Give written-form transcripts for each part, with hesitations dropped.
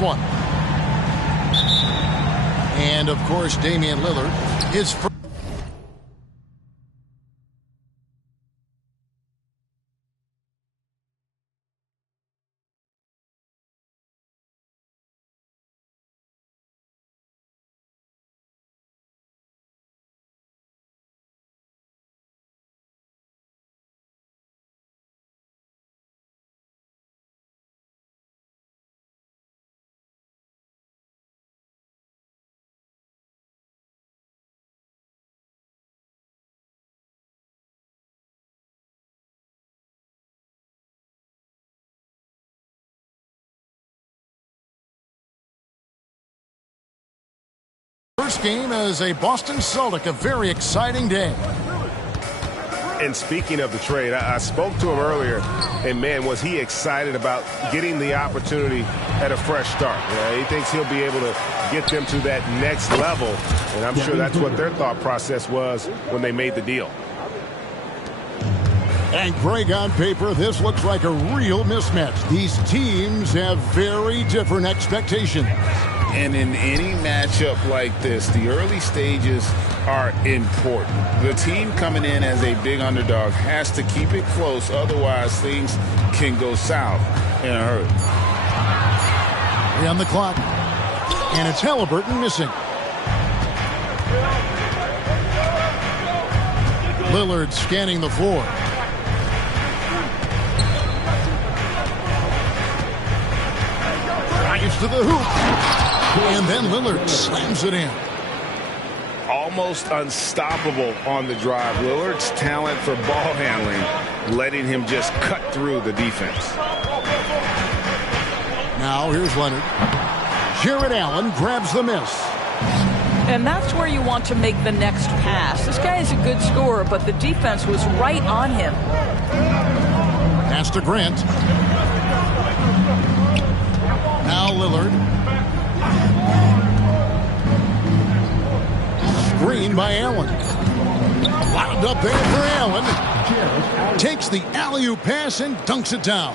one. And, of course, Damian Lillard is first. First game as a Boston Celtic, a very exciting day. And speaking of the trade, I spoke to him earlier, and man, was he excited about getting the opportunity at a fresh start. He thinks he'll be able to get them to that next level, and I'm sure that's what their thought process was when they made the deal. And Greg, on paper, this looks like a real mismatch. These teams have very different expectations. And in any matchup like this, the early stages are important. The team coming in as a big underdog has to keep it close, otherwise things can go south in a hurry. 3 on the clock, and it's Halliburton missing. Lillard scanning the floor. Drives to the hoop. And then Lillard slams it in. Almost unstoppable on the drive. Lillard's talent for ball handling, letting him just cut through the defense. Now here's Leonard. Jared Allen grabs the miss. And that's where you want to make the next pass. This guy is a good scorer, but the defense was right on him. Pass to Grant. Now Lillard. Screen by Allen. Wound up there for Allen. Takes the alley-oop pass and dunks it down.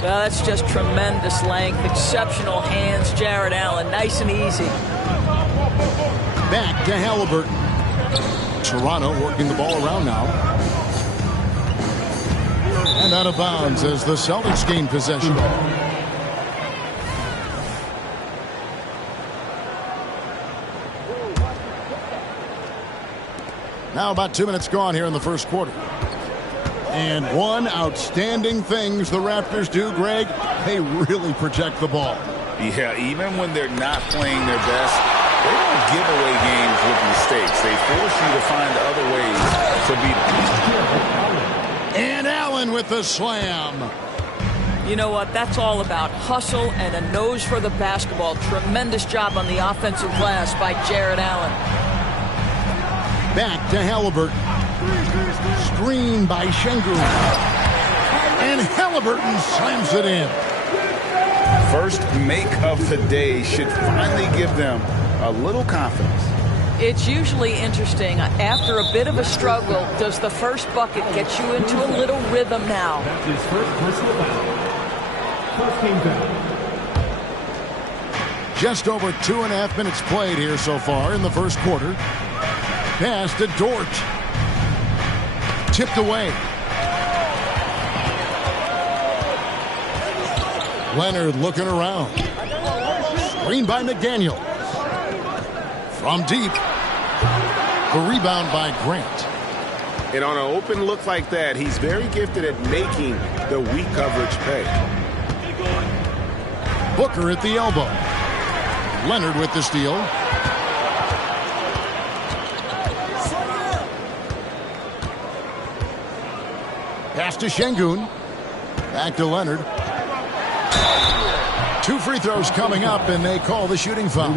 Well, that's just tremendous length, exceptional hands, Jared Allen. Nice and easy. Back to Halliburton. Toronto working the ball around now. And out of bounds as the Celtics gain possession. Now about 2 minutes gone here in the first quarter. And one outstanding things the Raptors do, Greg, they really protect the ball. Yeah, even when they're not playing their best, they don't give away games with mistakes. They force you to find other ways to beat them. And Allen with the slam. You know what? That's all about hustle and a nose for the basketball. Tremendous job on the offensive glass by Jared Allen. Back to Halliburton. Screen by Şengün. And Halliburton slams it in. First make of the day should finally give them a little confidence. It's usually interesting. After a bit of a struggle, does the first bucket get you into a little rhythm now? That's his first personal foul. First team foul. Just over 2.5 minutes played here so far in the first quarter. Pass to Dort. Tipped away. Leonard looking around. Screen by McDaniel. From deep. The rebound by Grant. And on an open look like that, he's very gifted at making the weak coverage pay. Booker at the elbow. Leonard with the steal. Pass to Şengün. Back to Leonard. 2 free throws coming up, and they call the shooting foul.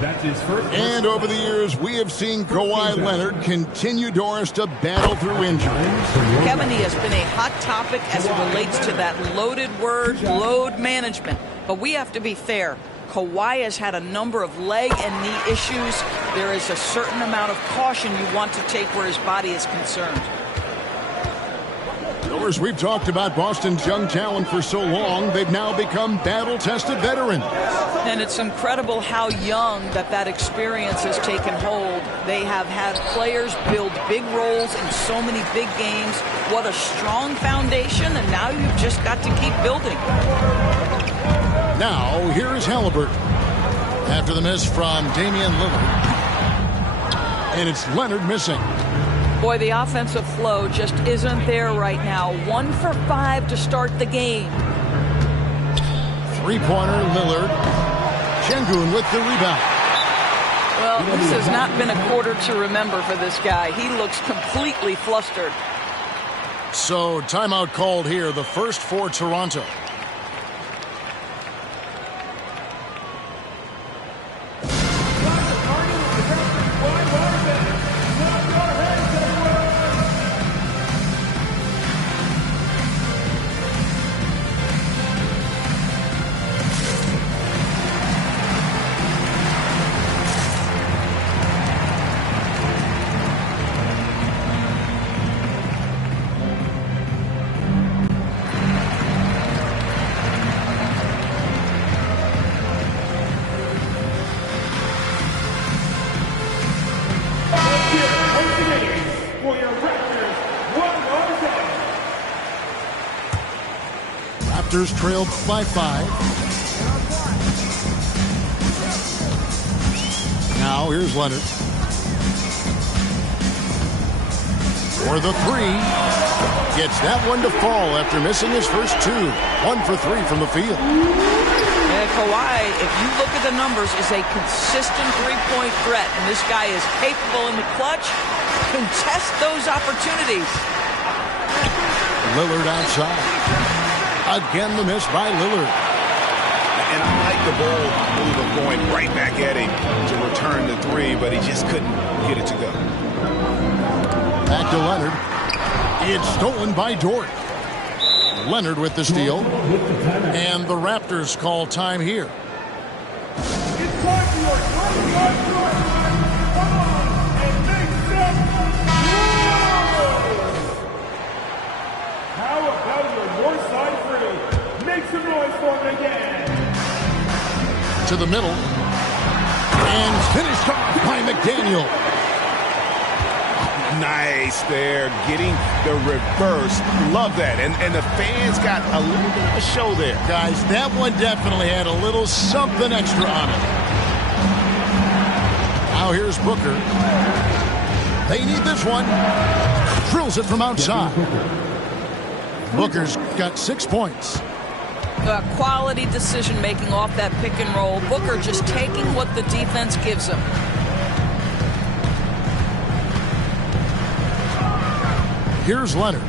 That's his first. And over the years, we have seen Kawhi Leonard continue, Doris, to battle through injuries. Kevin, he has been a hot topic as it relates to that loaded word, load management. But we have to be fair. Kawhi has had a number of leg and knee issues. There is a certain amount of caution you want to take where his body is concerned. course, we've talked about Boston's young talent for so long, they've now become battle-tested veterans. And it's incredible how young that experience has taken hold. They have had players build big roles in so many big games. What a strong foundation, and now you've just got to keep building. Now, here's Halliburton. After the miss from Damian Lillard. And it's Leonard missing. Boy, the offensive flow just isn't there right now. 1 for 5 to start the game. Three-pointer, Lillard. Şengün with the rebound. Well, this has not been a quarter to remember for this guy. He looks completely flustered. So, timeout called here, the first for Toronto. Raptors trailed by 5. Now here's Leonard. For the 3. Gets that one to fall after missing his first 2. 1 for 3 from the field. And Kawhi, if you look at the numbers, is a consistent three-point threat. And this guy is capable in the clutch. Contest those opportunities. Lillard outside. Again, the miss by Lillard. And I like the bold move of going right back at him to return the 3, but he just couldn't get it to go. Back to Leonard. It's stolen by Dort. Leonard with the steal. And the Raptors call time here. It's time for your come on and make some noise! How about your north side crew? Make some noise for them again! To the middle. And finished off by McDaniel. Nice there, getting the reverse. Love that. And the fans got a little bit of a show there. Guys, that one definitely had a little something extra on it. Now here's Booker. They need this one. Drills it from outside. Booker's got 6 points. Quality decision-making off that pick and roll. Booker just taking what the defense gives him. Here's Leonard.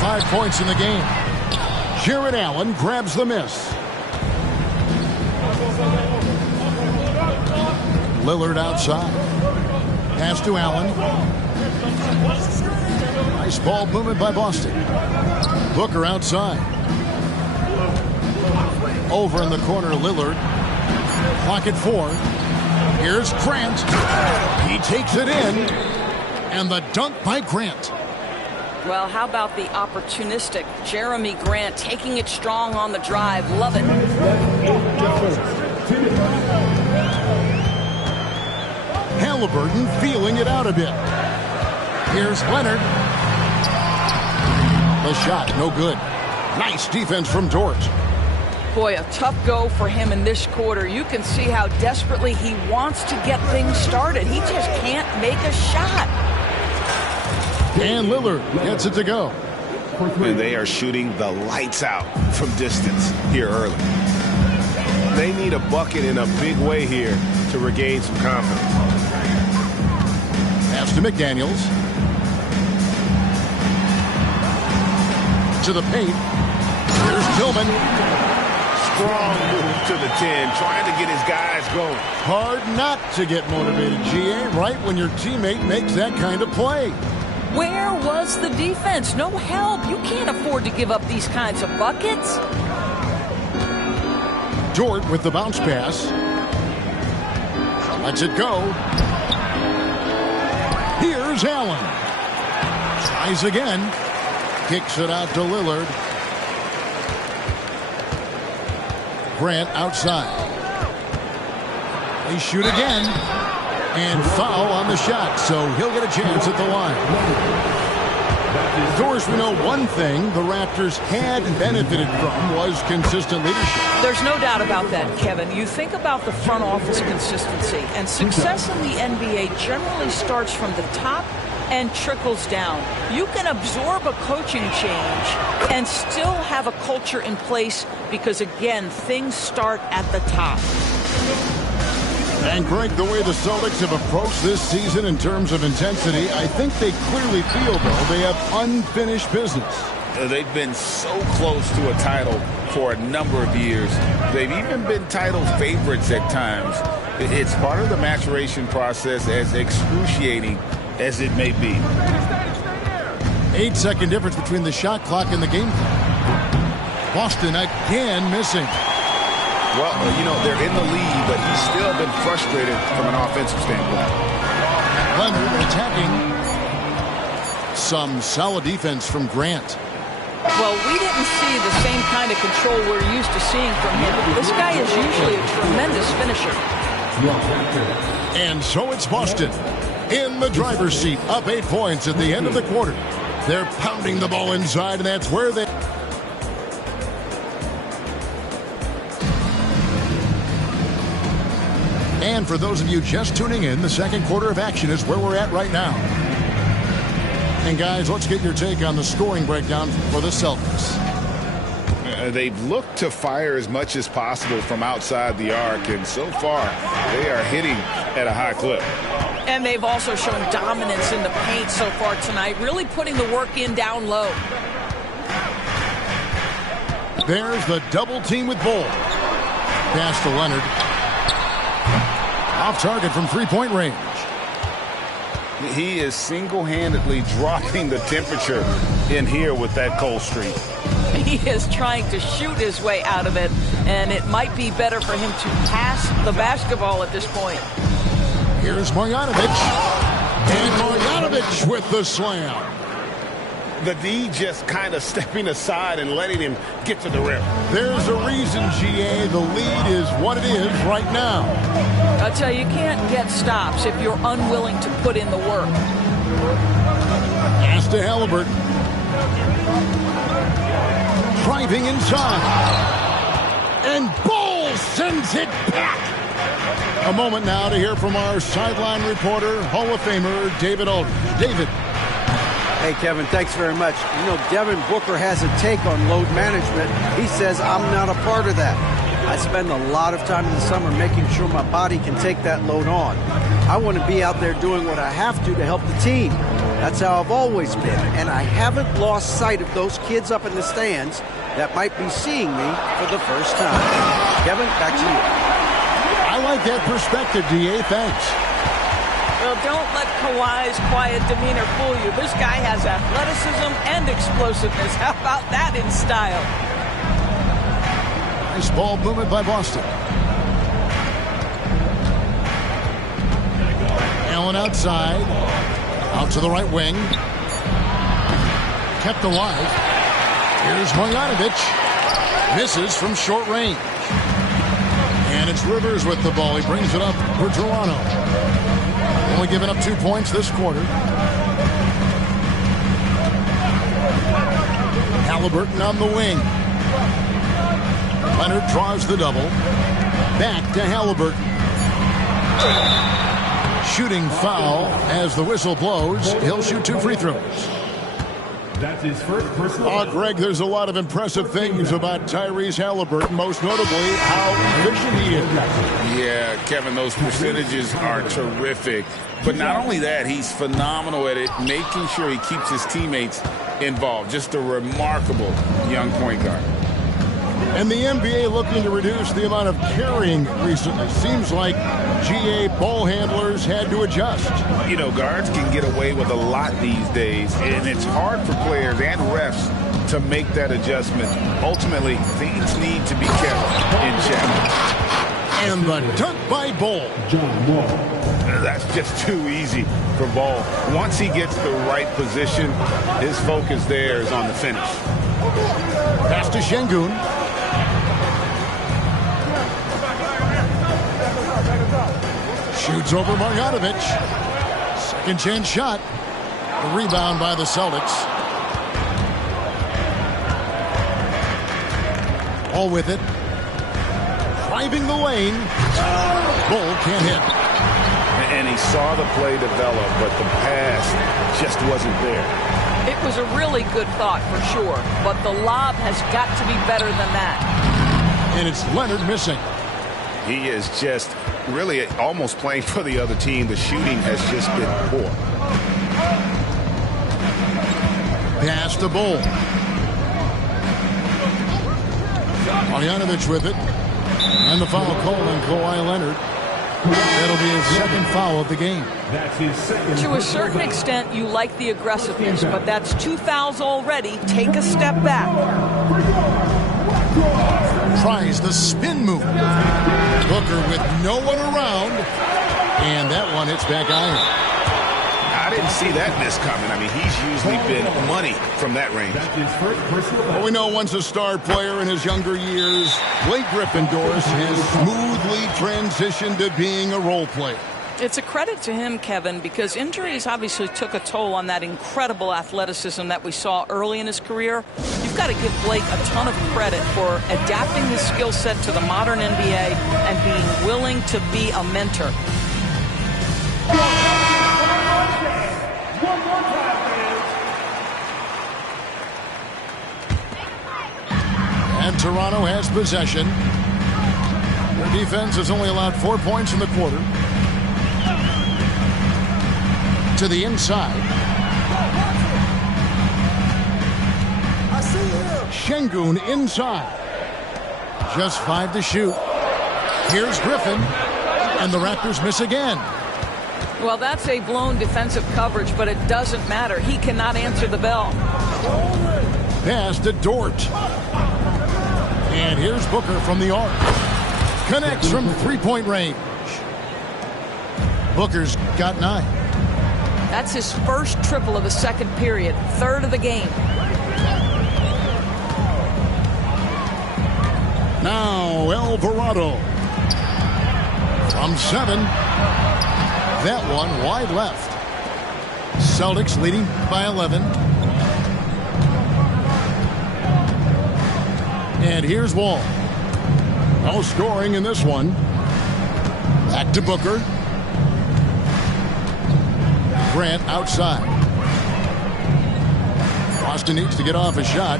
5 points in the game. Jared Allen grabs the miss. Lillard outside. Pass to Allen. Nice ball movement by Boston. Booker outside. Over in the corner, Lillard. Clock at 4. Here's Grant. He takes it in. And the dunk by Grant. Well, how about the opportunistic Jeremy Grant taking it strong on the drive? Love it. Halliburton feeling it out a bit. Here's Leonard. The shot, no good. Nice defense from Dort. Boy, a tough go for him in this quarter. You can see how desperately he wants to get things started. He just can't make a shot. And Lillard gets it to go. And they are shooting the lights out from distance here early. They need a bucket in a big way here to regain some confidence. Pass to McDaniels. To the paint. Here's Tillman. Strong move to the 10, trying to get his guys going. Hard not to get motivated, GA, right when your teammate makes that kind of play. Where was the defense? No help. You can't afford to give up these kinds of buckets. Dort with the bounce pass. Lets it go. Here's Allen. Tries again. kicks it out to Lillard. Grant outside. They shoot again. And foul on the shot, so he'll get a chance at the line. Of course, we know one thing the Raptors had benefited from was consistent leadership. There's no doubt about that, Kevin. You think about the front office consistency, and success in the NBA generally starts from the top and trickles down. You can absorb a coaching change and still have a culture in place because, again, things start at the top. And Greg, the way the Celtics have approached this season in terms of intensity, I think they clearly feel, though, they have unfinished business. They've been so close to a title for a number of years. They've even been title favorites at times. It's part of the maturation process, as excruciating as it may be. 8-second difference between the shot clock and the game clock. Boston again missing. Well, you know, they're in the lead, but he's still been frustrated from an offensive standpoint. Leonard attacking. Some solid defense from Grant. Well, we didn't see the same kind of control we're used to seeing from him. This guy is usually a tremendous finisher. And so it's Boston in the driver's seat, up 8 points at the end of the quarter. They're pounding the ball inside, and that's where they... And for those of you just tuning in, the second quarter of action is where we're at right now. And guys, let's get your take on the scoring breakdown for the Celtics. They've looked to fire as much as possible from outside the arc, and so far they are hitting at a high clip. And they've also shown dominance in the paint so far tonight, really putting the work in down low. There's the double team with Bull. Pass to Leonard. Off target from three-point range. He is single-handedly dropping the temperature in here with that cold streak. He is trying to shoot his way out of it, and it might be better for him to pass the basketball at this point. Here's Marjanovic. And Marjanovic with the slam. The D just kind of stepping aside and letting him get to the rim. There's a reason, GA, the lead is what it is right now. I'll tell you, you can't get stops if you're unwilling to put in the work. Pass to Halliburton. Driving inside. And Bull sends it back. A moment now to hear from our sideline reporter, Hall of Famer David Aldridge. David. Hey, Kevin, thanks very much. You know, Devin Booker has a take on load management. He says, I'm not a part of that. I spend a lot of time in the summer making sure my body can take that load on. I want to be out there doing what I have to help the team. That's how I've always been. And I haven't lost sight of those kids up in the stands that might be seeing me for the first time. Kevin, back to you. I like that perspective, DA. Thanks. Well, don't let Kawhi's quiet demeanor fool you. This guy has athleticism and explosiveness. How about that in style? Nice ball movement by Boston. Allen outside. Out to the right wing. Kept alive. Here's Marjanovic. Misses from short range. And it's Rivers with the ball. He brings it up for Toronto. Only giving up 2 points this quarter. Halliburton on the wing. Leonard draws the double. Back to Halliburton. Shooting foul as the whistle blows. He'll shoot 2 free throws. That's his first personal. Oh, Greg, there's a lot of impressive things about Tyrese Halliburton, most notably how efficient he is. Yeah, Kevin, those percentages are terrific. But not only that, he's phenomenal at it, making sure he keeps his teammates involved. Just a remarkable young point guard. And the NBA looking to reduce the amount of carrying recently. Seems like GA ball handlers had to adjust. You know, guards can get away with a lot these days, and it's hard for players and refs to make that adjustment. Ultimately, things need to be kept in check. And the dunk by Bull. That's just too easy for Ball. Once he gets the right position, his focus there is on the finish. Pass to Şengün. Shoots over Marjanovic. Second chance shot. The rebound by the Celtics. All with it. Driving the lane. Bull can't hit. And he saw the play develop, but the pass just wasn't there. It was a really good thought for sure, but the lob has got to be better than that. And it's Leonard missing. He is just really almost playing for the other team. The shooting has just been poor. Pass to Bull. Marjanovic with it. And the foul called on Kawhi Leonard. That'll be his second foul of the game. That's his second. To a certain extent, you like the aggressiveness, but that's 2 fouls already. Take a step back. Tries the spin move. Booker with no one around. And that one hits back iron. I didn't see that miss coming. I mean, he's usually been money from that range. That's his first personal foul. Well, we know once a star player in his younger years, Blake Griffin-Doris has smoothly transitioned to being a role player. It's a credit to him, Kevin, because injuries obviously took a toll on that incredible athleticism that we saw early in his career. You've got to give Blake a ton of credit for adapting his skill set to the modern NBA and being willing to be a mentor. One more time, fans. And Toronto has possession. Their defense has only allowed 4 points in the quarter. To the inside. Şengün inside. Just 5 to shoot. Here's Griffin. And the Raptors miss again. Well, that's a blown defensive coverage, but it doesn't matter. He cannot answer the bell. Pass to Dort. And here's Booker from the arc. Connects from three-point range. Booker's got 9. That's his first triple of the second period, third of the game. Now Alvarado. From 7. That one wide left. Celtics leading by 11. And here's Wall. No scoring in this one. Back to Booker. Grant outside. Boston needs to get off a shot.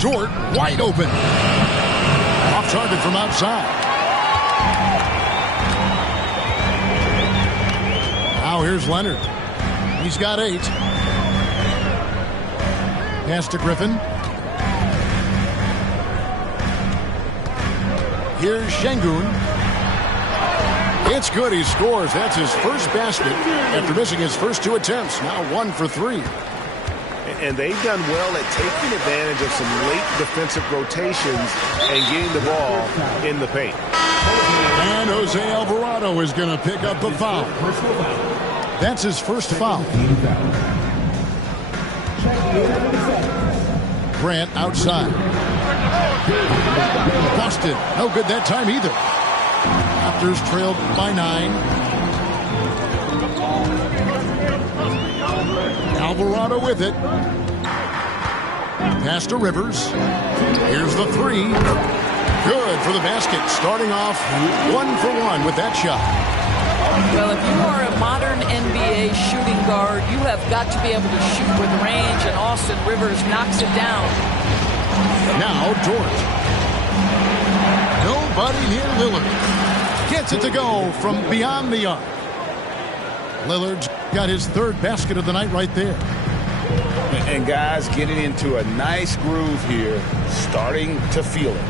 Dort wide open. Off target from outside. Now here's Leonard. He's got 8. Pass to Griffin. Here's Şengün. It's good. He scores. That's his first basket after missing his first 2 attempts. Now 1 for 3. And they've done well at taking advantage of some late defensive rotations and getting the ball in the paint. And Jose Alvarado is going to pick up the foul. That's his first foul. Grant outside. Boston, no good that time either. Raptors trailed by 9. Alvarado with it. Pass to Rivers. Here's the 3. Good for the basket. Starting off 1 for 1 with that shot. Well, if you are a modern NBA shooting guard, you have got to be able to shoot with range, and Austin Rivers knocks it down. Now Dort. Nobody near Lillard. Gets it to go from beyond the arc. Lillard's got his 3rd basket of the night right there. And guys getting into a nice groove here, starting to feel it.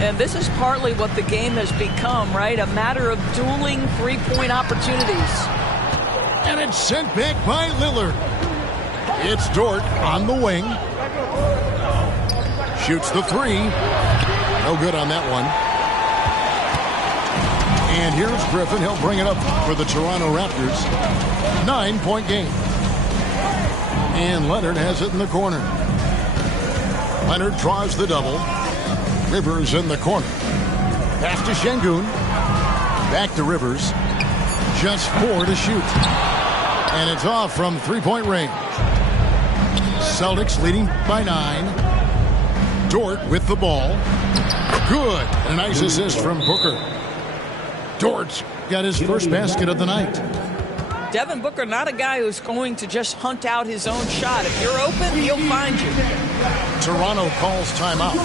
And this is partly what the game has become, right? A matter of dueling three-point opportunities. And it's sent back by Lillard. It's Dort on the wing. Shoots the 3. No good on that one. And here's Griffin. He'll bring it up for the Toronto Raptors. 9-point game. And Leonard has it in the corner. Leonard draws the double. Rivers in the corner. Pass to Şengün. Back to Rivers. Just 4 to shoot. And it's off from three-point range. Celtics leading by 9. Dort with the ball. Good. A nice assist from Booker. Dort got his first basket of the night. Devin Booker, not a guy who's going to just hunt out his own shot. If you're open, he'll find you. Toronto calls timeout.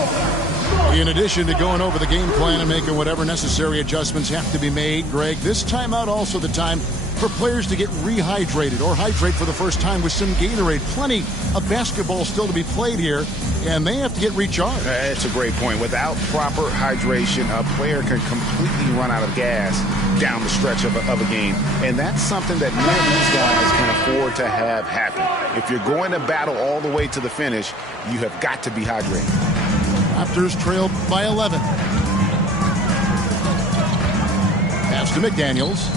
In addition to going over the game plan and making whatever necessary adjustments have to be made, Greg, this timeout also the time for players to get rehydrated or hydrate for the first time with some Gatorade. Plenty of basketball still to be played here, and they have to get recharged. That's a great point. Without proper hydration, a player can completely run out of gas down the stretch of a game. And that's something that none of these guys can afford to have happen. If you're going to battle all the way to the finish, you have got to be hydrated. Raptors trail by 11. Pass to McDaniels.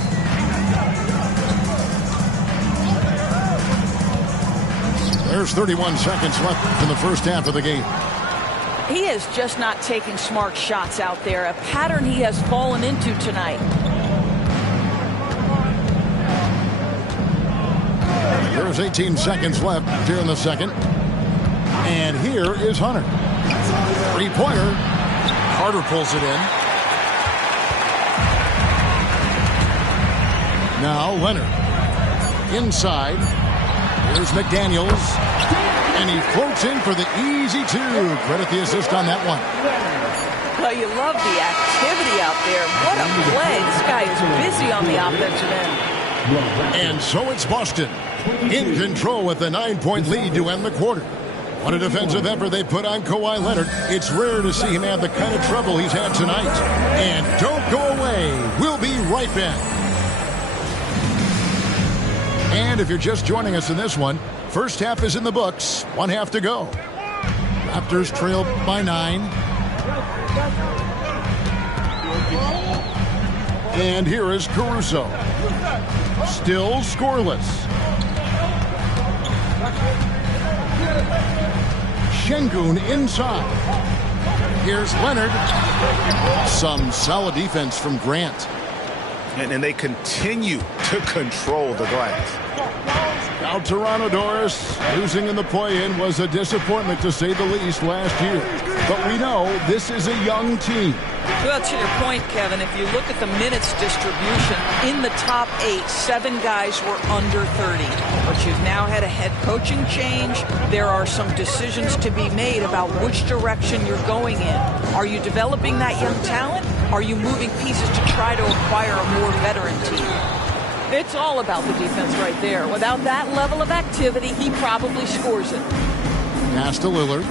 There's 31 seconds left in the first half of the game. He is just not taking smart shots out there, a pattern he has fallen into tonight. There's 18 seconds left here in the second. And here is Hunter. Three-pointer. Carter pulls it in. Now Leonard. Inside. Here's McDaniels. And he floats in for the easy two. Credit the assist on that one. Well, you love the activity out there. What a play. This guy is busy on the offensive end. And so it's Boston in control with the 9-point lead to end the quarter. What a defensive effort they put on Kawhi Leonard. It's rare to see him have the kind of trouble he's had tonight. And don't go away. We'll be right back. And if you're just joining us in this one, first half is in the books. 1 half to go. Raptors trail by 9. And here is Caruso. Still scoreless. Şengün inside. Here's Leonard. Some solid defense from Grant. And they continue to control the glass. Now Toronto, Doris, losing in the play-in was a disappointment to say the least last year. But we know this is a young team. Well, to your point, Kevin, if you look at the minutes distribution, in the top 8, 7 guys were under 30. But you've now had a head coaching change. There are some decisions to be made about which direction you're going in. Are you developing that young talent? Are you moving pieces to try to acquire a more veteran team? It's all about the defense right there. Without that level of activity, he probably scores it. Pass to Lillard.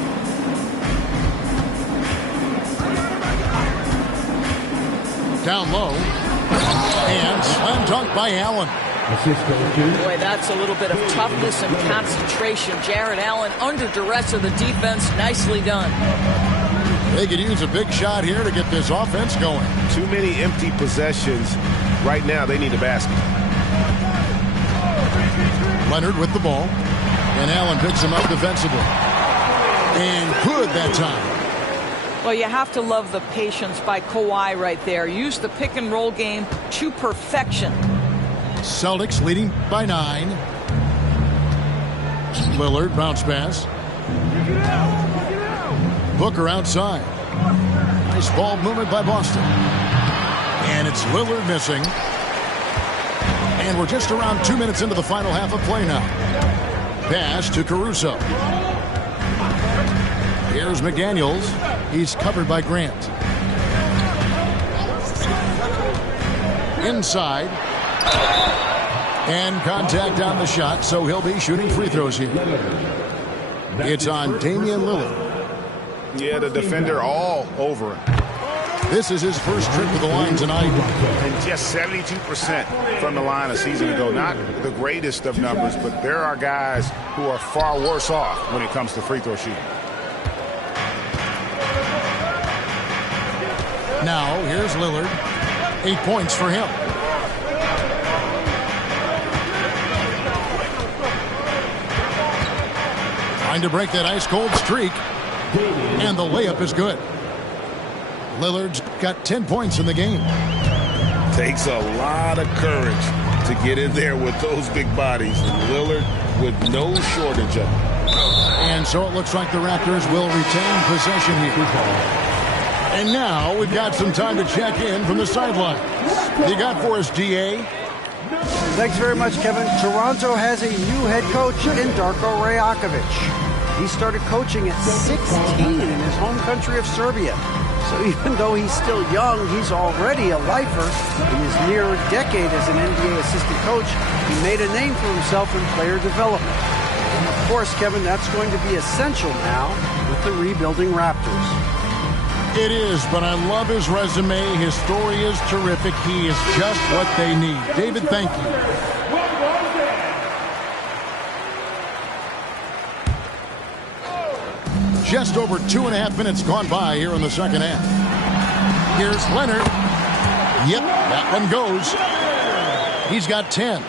Down low. And slam dunk by Allen. Boy, that's a little bit of toughness and concentration. Jarrett Allen under duress of the defense. Nicely done. They could use a big shot here to get this offense going. Too many empty possessions. Right now, they need a basket. Leonard with the ball. And Allen picks him up defensively. And good that time. Well, you have to love the patience by Kawhi right there. Use the pick and roll game to perfection. Celtics leading by 9. Lillard bounce pass. Booker outside. Nice ball movement by Boston. And it's Lillard missing. And we're just around 2 minutes into the final half of play now. Pass to Caruso. Here's McDaniels. He's covered by Grant. Inside. And contact on the shot, so he'll be shooting free throws here. It's on Damian Lillard. Yeah, the defender all over him. This is his first trip to the line tonight. And just 72% from the line a season ago. Not the greatest of numbers, but there are guys who are far worse off when it comes to free throw shooting. Now, here's Lillard. 8 points for him. Trying to break that ice-cold streak. And the layup is good. Lillard's got 10 points in the game. Takes a lot of courage to get in there with those big bodies. Lillard with no shortage of them. And so it looks like the Raptors will retain possession here. And now we've got some time to check in from the sidelines. You got for us, DA? Thanks very much, Kevin. Toronto has a new head coach in Darko Rajakovic. He started coaching at 16 in his home country of Serbia. So even though he's still young, he's already a lifer. In his near decade as an NBA assistant coach, he made a name for himself in player development. And of course, Kevin, that's going to be essential now with the rebuilding Raptors. It is, but I love his resume. His story is terrific. He is just what they need. David, thank you. Just over 2.5 minutes gone by here in the second half. Here's Leonard. Yep, that one goes. He's got 10.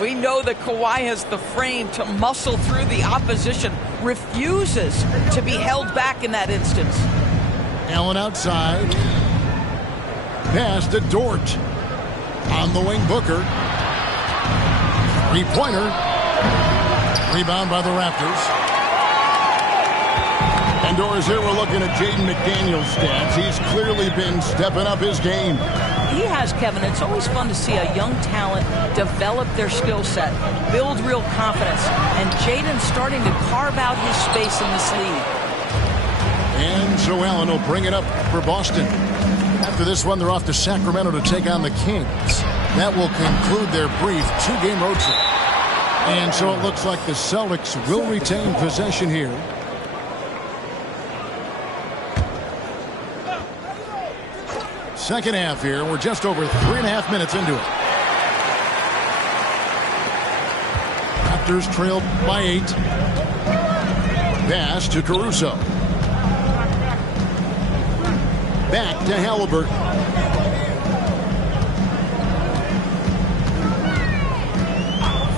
We know that Kawhi has the frame to muscle through the opposition, refuses to be held back in that instance. Allen outside. Pass to Dort. On the wing, Booker. Three-pointer. Rebound by the Raptors. Indoors here, we're looking at Jaden McDaniel's stats. He's clearly been stepping up his game. He has, Kevin. It's always fun to see a young talent develop their skill set, build real confidence, and Jaden's starting to carve out his space in this league. And so Allen will bring it up for Boston. After this one, they're off to Sacramento to take on the Kings. That will conclude their brief 2-game road trip. And so it looks like the Celtics will retain possession here. Second half here. We're just over 3.5 minutes into it. Raptors trailed by 8. Pass to Caruso. Back to Halliburton.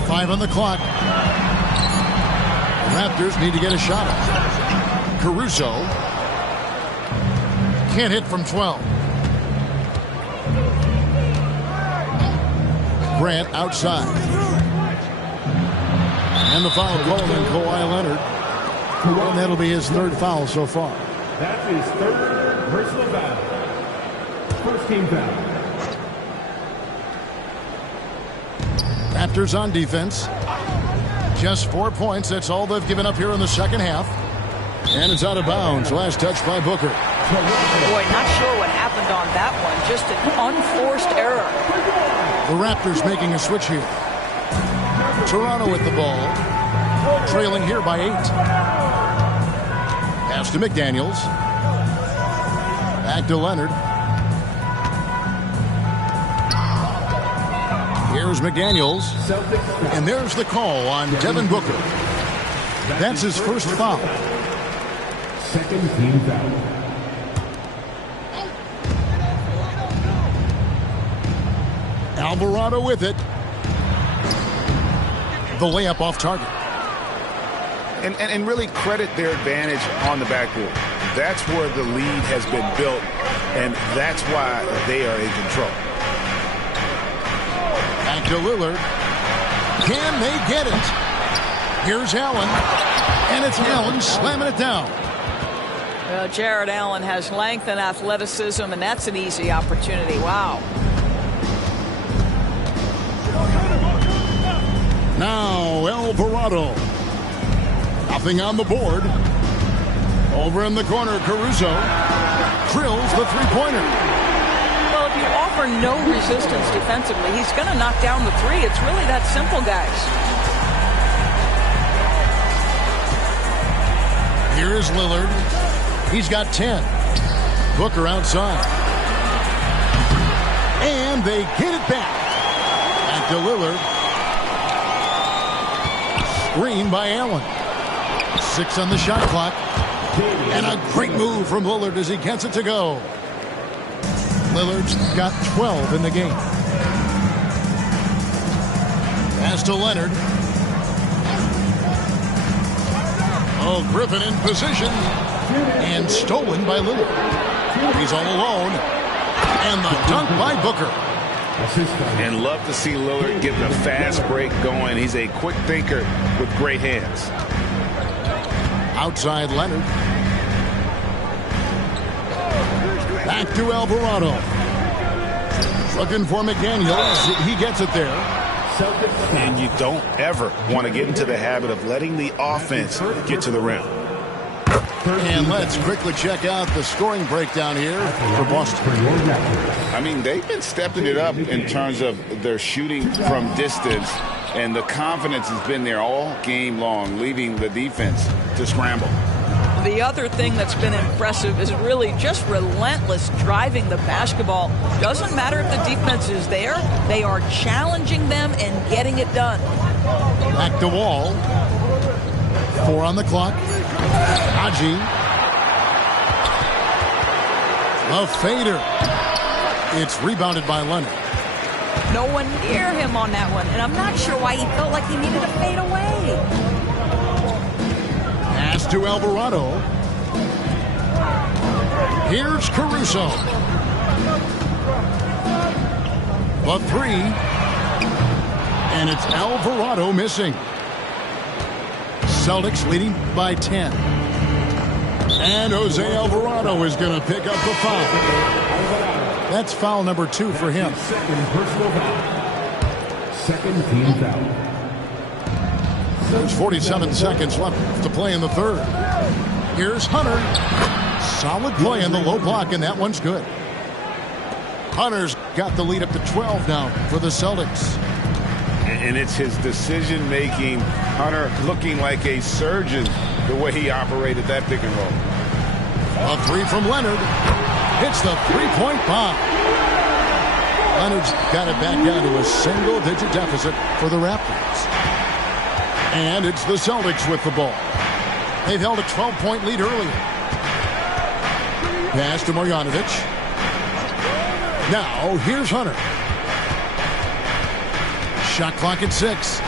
Five on the clock. The Raptors need to get a shot off. Caruso can't hit from 12. Grant outside. And the foul called on Kawhi Leonard. And that'll be his third foul so far. That's his third personal foul. First team foul. Raptors on defense. Just 4 points. That's all they've given up here in the second half. And it's out of bounds. Last touch by Booker. Boy, not sure what happened on that one. Just an unforced error. The Raptors making a switch here. Toronto with the ball. Trailing here by 8. Pass to McDaniels. Back to Leonard. Here's McDaniels. And there's the call on Devin Booker. That's his first foul. Second team foul. Alvarado with it. The layup off target. And really credit their advantage on the backboard. That's where the lead has been built, and that's why they are in control. Back to Lillard. Can they get it? Here's Allen. And it's Allen slamming it down. Well, Jared Allen has length and athleticism, and that's an easy opportunity. Wow. Now Alvarado. Nothing on the board. Over in the corner, Caruso drills the three-pointer. Well, if you offer no resistance defensively, he's going to knock down the three. It's really that simple, guys. Here is Lillard. He's got 10. Booker outside. And they get it back. Back to Lillard. Screen by Allen. 6 on the shot clock. And a great move from Lillard as he gets it to go. Lillard's got 12 in the game. Pass to Leonard. Oh, Griffin in position. And stolen by Lillard. He's all alone. And the dunk by Booker. And love to see Lillard getting a fast break going. He's a quick thinker with great hands. Outside Leonard. Back to Alvarado. Looking for McDaniels. He gets it there. And you don't ever want to get into the habit of letting the offense get to the rim. And let's quickly check out the scoring breakdown here for Boston. I mean, they've been stepping it up in terms of their shooting from distance, and the confidence has been there all game long, leaving the defense to scramble. The other thing that's been impressive is really just relentless driving the basketball. Doesn't matter if the defense is there. They are challenging them and getting it done. Back to Wall. 4 on the clock. Haji. A fader. It's rebounded by Leonard. No one near him on that one, and I'm not sure why he felt like he needed to fade away. Pass to Alvarado. Here's Caruso. The 3. And it's Alvarado missing. Celtics leading by 10. And Jose Alvarado is going to pick up the foul. That's foul number 2 for him. Second personal foul. Second team foul. There's 47 seconds left to play in the third. Here's Hunter. Solid play in the low block, and that one's good. Hunter's got the lead up to 12 now for the Celtics. And it's his decision-making. Hunter looking like a surgeon the way he operated that pick and roll. A 3 from Leonard. Hits the three-point bomb. Leonard's got it back down to a single-digit deficit for the Raptors. And it's the Celtics with the ball. They've held a 12-point lead earlier. Pass to Marjanovic. Now, here's Hunter. Shot clock at 6.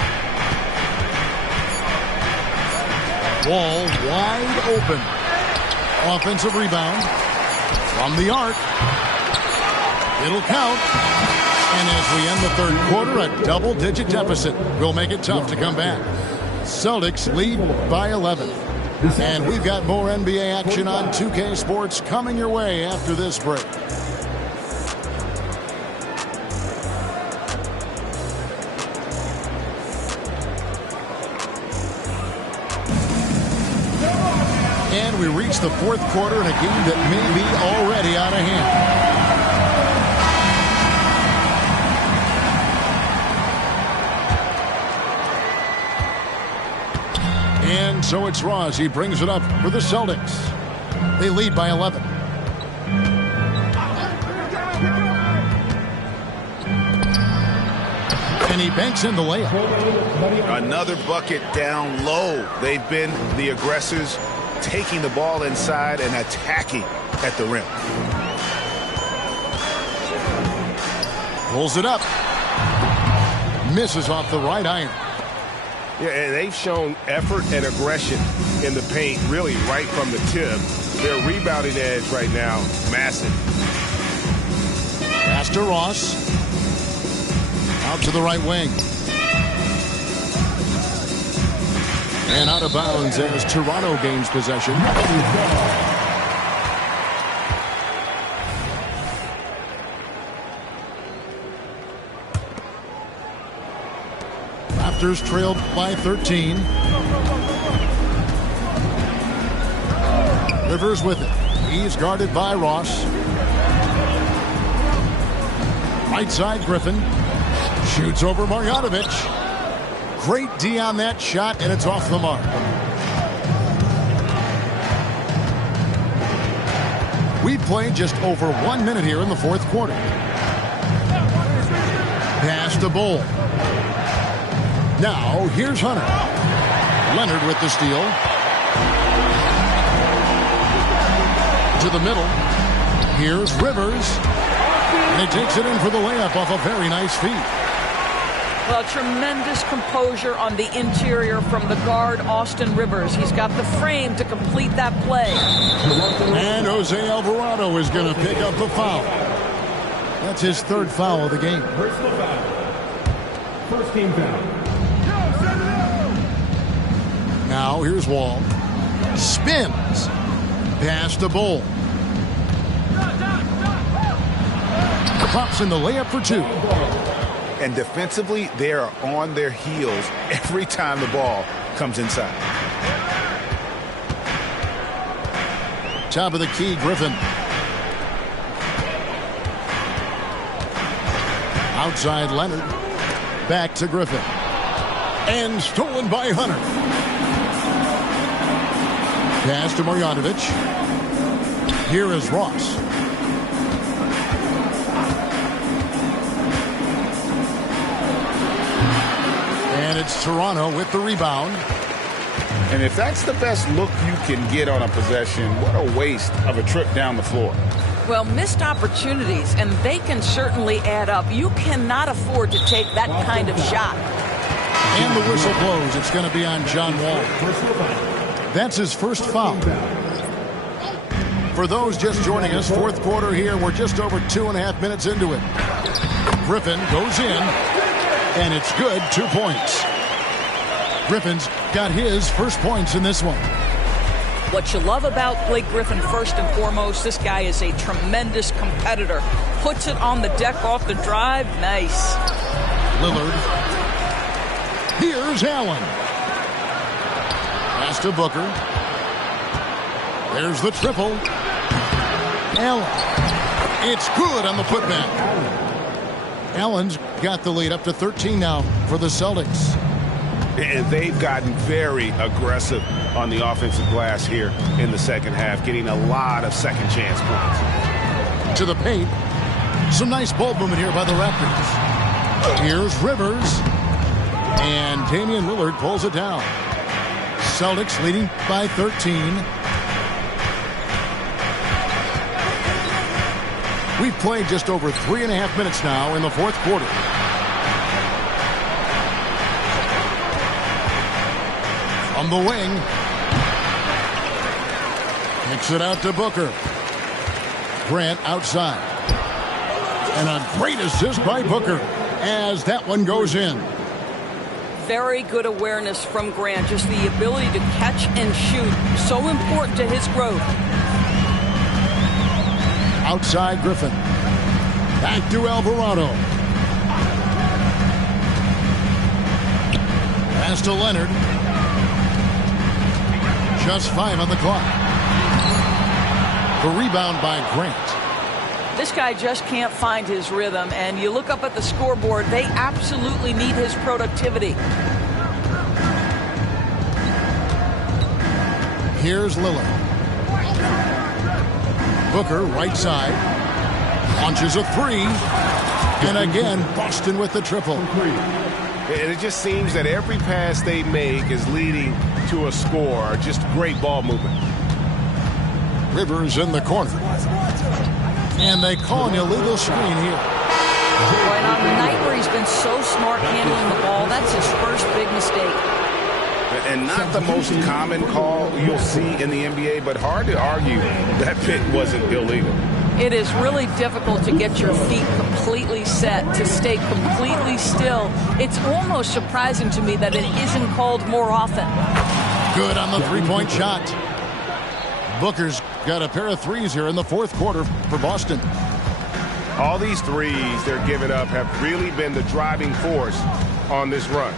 Wall wide open. Offensive rebound from the arc. It'll count. And as we end the third quarter, a double-digit deficit will make it tough to come back. Celtics lead by 11. And we've got more NBA action on 2K Sports coming your way after this break. And we reach the fourth quarter in a game that may be already out of hand. And so it's Ross. He brings it up for the Celtics. They lead by 11. And he banks in the layup. Another bucket down low. They've been the aggressors, taking the ball inside and attacking at the rim. Pulls it up. Misses off the right iron. Yeah, and they've shown effort and aggression in the paint, really right from the tip. Their rebounding edge right now, massive. Pass to Ross. Out to the right wing. And out of bounds as Toronto gains possession. Raptors trailed by 13. Rivers with it. He's guarded by Ross. Right side, Griffin. Shoots over Marjanovic. Great D on that shot, and it's off the mark. We played just over 1 minute here in the fourth quarter. Pass to Bull. Now, here's Hunter. Leonard with the steal. To the middle. Here's Rivers. And he takes it in for the layup off a very nice feed. Well, tremendous composure on the interior from the guard, Austin Rivers. He's got the frame to complete that play. And Jose Alvarado is going to pick up the foul. That's his third foul of the game. Personal foul. First team foul. Now here's Wall. Spins. Pass to Bull. Pops in the layup for two. And defensively, they are on their heels every time the ball comes inside. Top of the key, Griffin. Outside Leonard. Back to Griffin. And stolen by Hunter. Pass to Marjanovic. Here is Ross. And it's Toronto with the rebound. And if that's the best look you can get on a possession, what a waste of a trip down the floor. Well, missed opportunities, and they can certainly add up. You cannot afford to take that kind of shot. And the whistle blows. It's going to be on John Wall. That's his first foul. For those just joining us, fourth quarter here. We're just over 2.5 minutes into it. Griffin goes in, and it's good. 2 points. Griffin's got his first points in this one. What you love about Blake Griffin, first and foremost, this guy is a tremendous competitor. Puts it on the deck off the drive. Nice. Lillard. Here's Allen. Pass to Booker. There's the triple. Allen. It's good on the putback. Allen's got the lead up to 13 now for the Celtics. And they've gotten very aggressive on the offensive glass here in the second half, getting a lot of second chance points. To the paint. Some nice ball movement here by the Raptors. Here's Rivers. And Damian Lillard pulls it down. Celtics leading by 13. We've played just over 3.5 minutes now in the fourth quarter. From the wing. Kicks it out to Booker. Grant outside. And a great assist by Booker as that one goes in. Very good awareness from Grant. Just the ability to catch and shoot. So important to his growth. Outside Griffin. Back to Alvarado. Pass to Leonard. Just 5 on the clock. The rebound by Grant. This guy just can't find his rhythm, and you look up at the scoreboard, they absolutely need his productivity. Here's Lillard. Booker, right side. Launches a three. And again, Boston with the triple. And it just seems that every pass they make is leading to a score. Just great ball movement. Rivers in the corner. And they call an illegal screen here. And on the night where he's been so smart handling the ball, that's his first big mistake. And not the most common call you'll see in the NBA, but hard to argue that pick wasn't illegal. It is really difficult to get your feet completely set, to stay completely still. It's almost surprising to me that it isn't called more often. Good on the three-point shot. Booker's got a pair of threes here in the fourth quarter for Boston. All these threes they're giving up have really been the driving force on this run.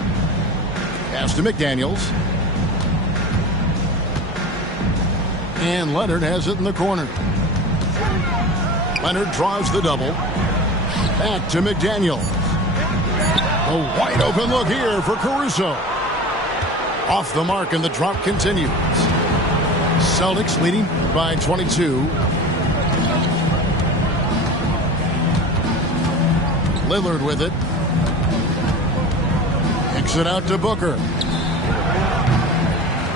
Pass to McDaniels. And Leonard has it in the corner. Leonard draws the double. Back to McDaniels. A wide open look here for Caruso. Off the mark, and the drop continues. Celtics leading by 22. Lillard with it. Kicks it out to Booker.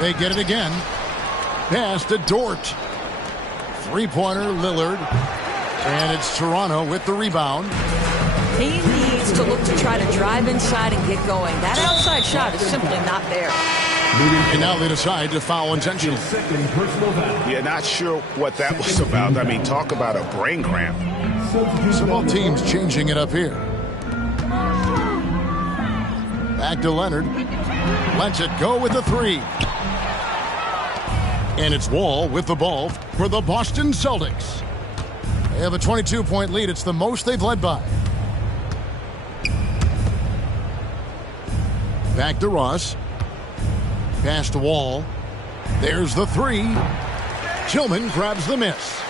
They get it again. Pass to Dort. Three-pointer, Lillard. And it's Toronto with the rebound. He needs to look to try to drive inside and get going. That outside shot is simply not there. And now they decide to foul intentionally. Yeah, not sure what that was about. I mean, talk about a brain cramp. So both teams changing it up here. Back to Leonard. Lets it go with the three. And it's Wall with the ball for the Boston Celtics. They have a 22-point lead. It's the most they've led by. Back to Ross. Pass to Wall. There's the three. Tillman grabs the miss.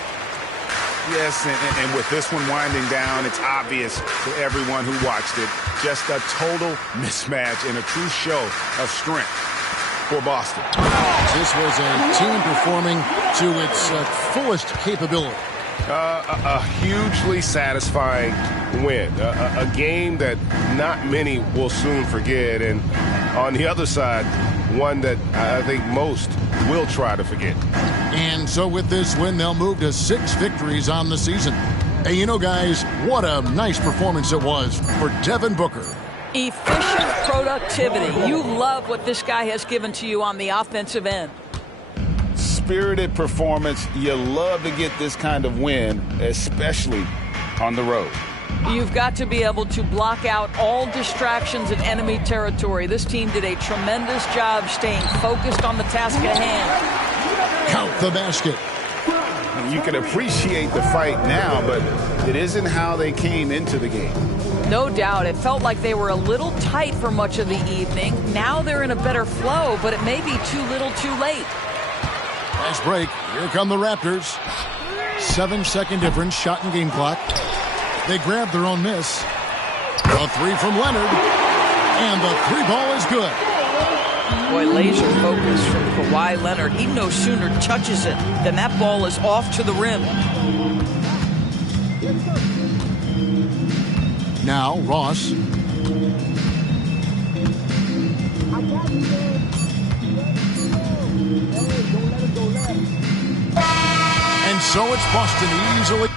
Yes, and with this one winding down, it's obvious to everyone who watched it. Just a total mismatch and a true show of strength for Boston. This was a team performing to its fullest capability. A hugely satisfying win. A game that not many will soon forget. And on the other side, one that I think most will try to forget. And so with this win, they'll move to 6 victories on the season. Hey, you know, guys, what a nice performance it was for Devin Booker. Efficient productivity. You love what this guy has given to you on the offensive end. Spirited performance. You love to get this kind of win, especially on the road. You've got to be able to block out all distractions in enemy territory. This team did a tremendous job staying focused on the task at hand. Count the basket. You can appreciate the fight now, but it isn't how they came into the game. No doubt. It felt like they were a little tight for much of the evening. Now they're in a better flow, but it may be too little too late. Nice break. Here come the Raptors. 7-second difference, shot and game clock. They grab their own miss. A three from Leonard. And the three ball is good. Boy, laser focus from Kawhi Leonard. He no sooner touches it than that ball is off to the rim. Now Ross. And so it's Boston easily.